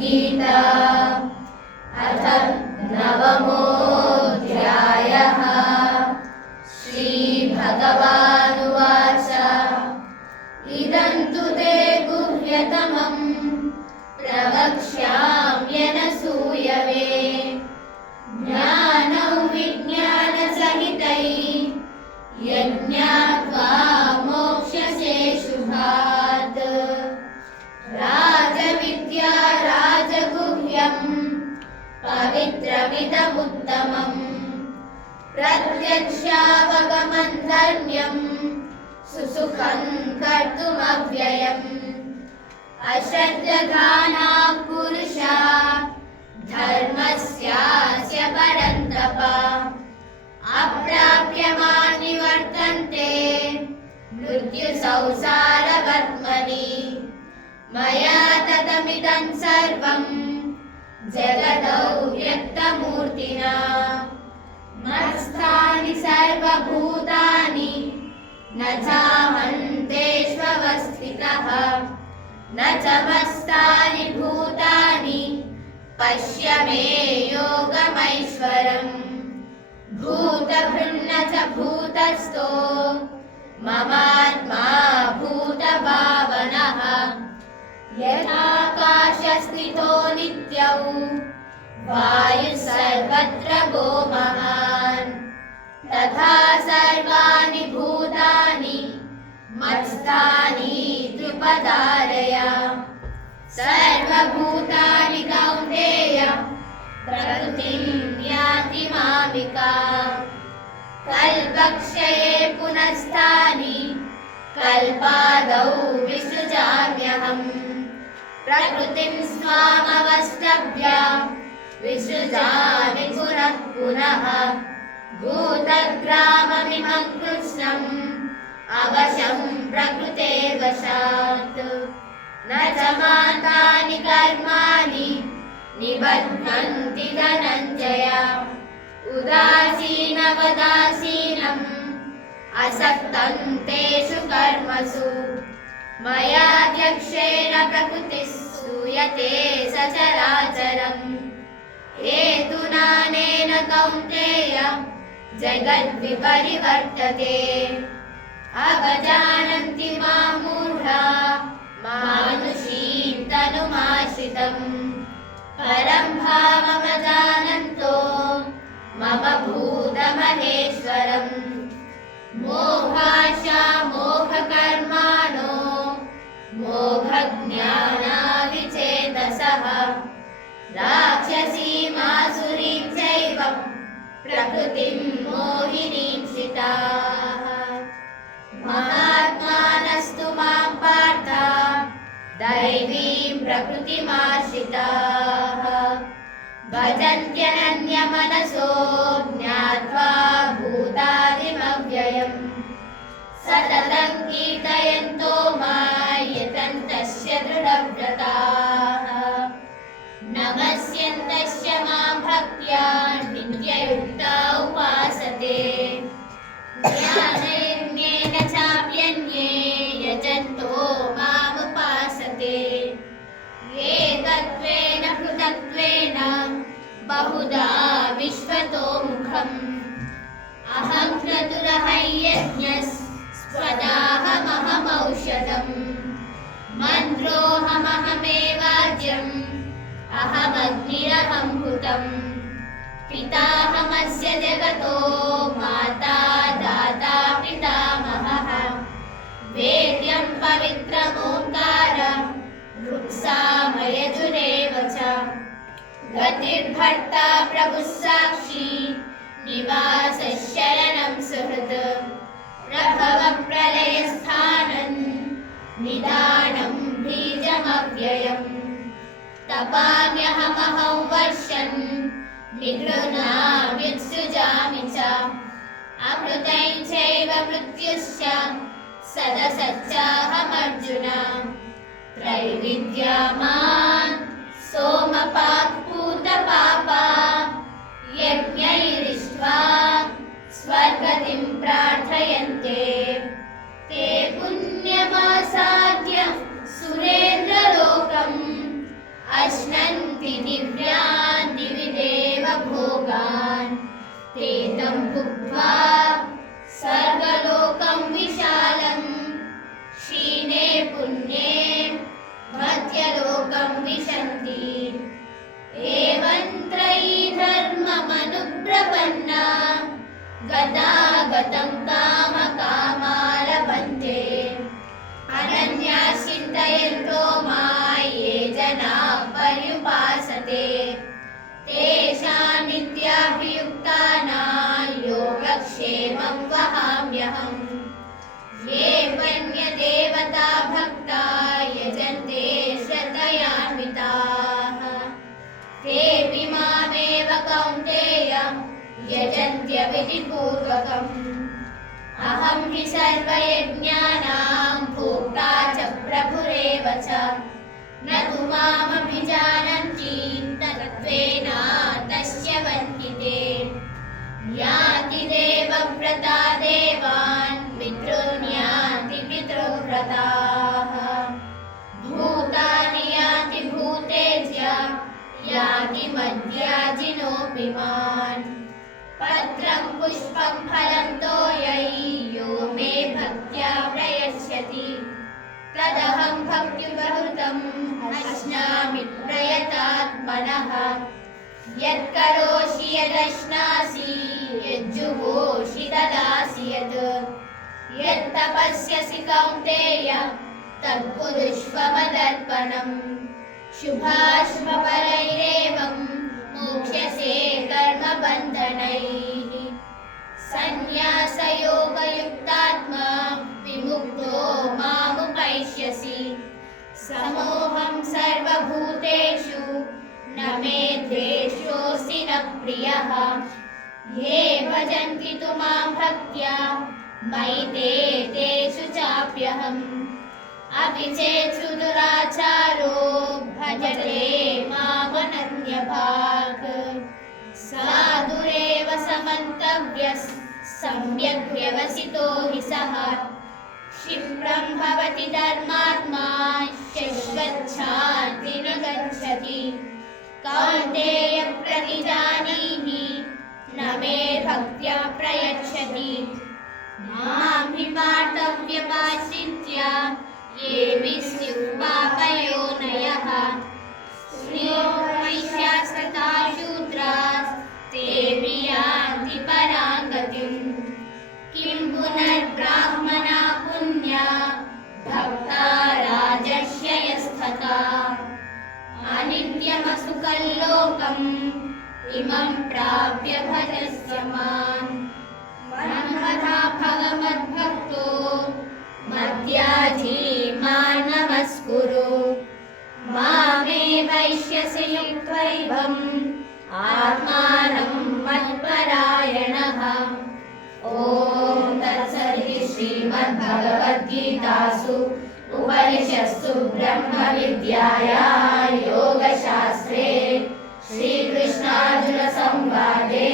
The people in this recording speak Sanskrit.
गीता अथ नवमोऽध्यायः। श्रीभगवानुवाच इदं तु ते गुह्यतमं प्रवक्ष्याम्यनसूयवे ज्ञानं विज्ञानसहितैः यज्ञात्वा मोक्ष्यसे शुभात्। राजविद्या राजगुह्यं पवित्रमिदमुत्तमम् प्रत्यक्षावगमं धर्म्यं सुसुखं कर्तुमव्ययम्। अश्रद्धधानाः पुरुषा धर्मस्यास्य परन्तप अप्राप्यमान् निवर्तन्ते मृत्युसंसारवर्त्मनि। मया ततमिदं सर्वं जगदौ व्यक्तमूर्तिना मत्स्थानि सर्वभूतानि न चाहं तेष्वस्थितः न च मत्स्थानि भूतानि पश्य मे योगमैश्वरम्। भूतभृन्न च भूतस्थो ममात्मा भूतभावनः यथाकाशस्थितो नित्यौ वायुः सर्वत्र गो महान् तथा सर्वाणि भूतानि मत्स्थानि त्रिपदारय। सर्वभूतानि कौन्तेय प्रकृतिं यान्ति मामिकाम्। कल्पक्षये पुनस्तानि कल्पादौ विसृजाम्यहम्। प्रकृतिं स्वामवष्टभ्य विसृजामि पुनः पुनः। भूतग्राममिमं कृष्णम् अवशं प्रकृते वशात्। न च मातानि कर्माणि निबध्नन्ति धनञ्जय। उदासीनवदासीनम् असक्तं तेषु कर्मसु मयाध्यक्षेण प्रकृतिः सूयते सचराचरम्। हेतुनानेन कौन्तेय जगद्विपरिवर्तते। अवजानन्ति मां मूढा मानुषीं तनुमाश्रितम्। परं भावमजानन्तो मम भूतमहेश्वरम्। मोहाशा मोहकर्माणो मोहज्ञानाविचेतसः राक्षसीमासुरीं चैव प्रकृतिं मोहिनीं श्रिताः। महात्मानस्तु मां पार्थ दैवीं प्रकृतिमाश्रिताः। भजन्त्यनन्यमनसो ज्ञात्वा भूतादिमव्ययम्। सततं कीर्तयन्तो मां यतन्तस्य दृढव्रताः। नमस्यन्तस्य मां भक्त्या नित्ययुक्ता उपासते। ज्ञानयज्ञेन चाप्यन्ये यजन्तो मामुपासते। एकत्वेन पृथक्त्वेन बहुधा विश्वतो मुखम्। अहं क्रतुरहंयज्ञस्त्वदाहमहमौषधम्। मन्त्रोऽहमहमेवाज्यम् अहमग्निरहं हुतम्। पिताहमस्य जगतो माता दाता पितामहः। वेद्यं पवित्रमोङ्कार ऋक्सामयजुरेव च। गतिर्भर्ता प्रभुः साक्षी निवासः शरणं सुहृत्। प्रभवः प्रलयस्थानं निदानं बीजमव्ययम्। तपाम्यहमहं वर्षन् निगृह्णाम्युत्सृजामि च। अमृतं चैव मृत्युश्च सदसच्चाहमर्जुन। त्रैविद्यामान् सोमपाः पूतपापा यज्ञैरिष्ट्वा स्वर्गतिं प्रार्थयन्ते। ते पुण्यमासाद्य सुरेन्द्रलोकम् अश्नन्ति दिव्यान् दिवि देवभोगान् ते तं भुक्त्वा सर्वलोकं विशालम् क्षीणे पुण्ये मध्यलोकं विशन्ति एवं त्रयी धर्ममनुप्रपन्ना गतागतं कामकामा लभन्ते अनन्याः चिन्तयन्तो मां ये जनाः पर्युपासते तेषां नित्याभियुक्तानां योगक्षेमं वहाम्यहम् ये मन्यदेवता भक्ता यजन्ते श्रद्धयान्विताः तेऽपि मामेव कौन्तेय यजन्त्यविधिपूर्वकम् अहं हि सर्वयज्ञानां भोक्ता च प्रभुरेव च न तु मामभिजानन्ति न तत्त्वेन तस्य वन्दिते यान्ति देवव्रता देवान् पितॄन् यान्ति पितृव्रताः भूतानि यान्ति भूतेज्य यान्ति मद्याजिनोऽपि मान् पत्रं पुष्पं फलं तोयै यो मे भक्त्या प्रयच्छति तदहं भक्तिबहुतं अश्नामि प्रयतात्मनः यत्करोषि यदश्नासि यज्जुहोषि ददासि यत्तपस्यसि कौन्तेय तत्कुरुष्व मदर्पणम् शुभाशुभफलैरेवं मोक्ष्यसे कर्मबन्धनैः सन्न्यासयोगयुक्तात्मा विमुक्तो मामुपैष्यसि समोऽहं सर्वभूतेषु न मे द्वेषोऽस्ति न प्रियः ये भजन्ति तु मां भक्त्या मयि ते तेषु चाप्यहम् अपि चेत् सुदुराचारो भजते मामनन्यभाक् साधुरेव समन्तव्यः सम्यक् व्यवसितो हि सः क्षिप्रं भवति धर्मात्मा शश्वच्छान्ति न गच्छति कौन्तेय प्रतिजानीहि न मे भक्त्या प्रयच्छति मां हि पार्थव्यमाश्रित्य येऽपि स्युः पापयोनयः स्त्रियो वैश्यास्तथा शूद्रास्तेऽपि यान्ति परां गतिम् किं पुनर्ब्राह्मणा पुण्या भक्ता राजर्षयस्तथा अनित्यमसुखं लोकम् इमं प्राप्य भजस्य माम् मन्मथा भगवद्भक्तो मद्याजी मां नमस्कुरु मामे वैश्यसि युक्त्वैवम् आत्मानं मत्परायणः ॐ तत्सदिति श्रीमद्भगवद्गीतासु उपनिषत्सु ब्रह्मविद्यायां योगशास्त्रे श्रीकृष्णार्जुनसंवादे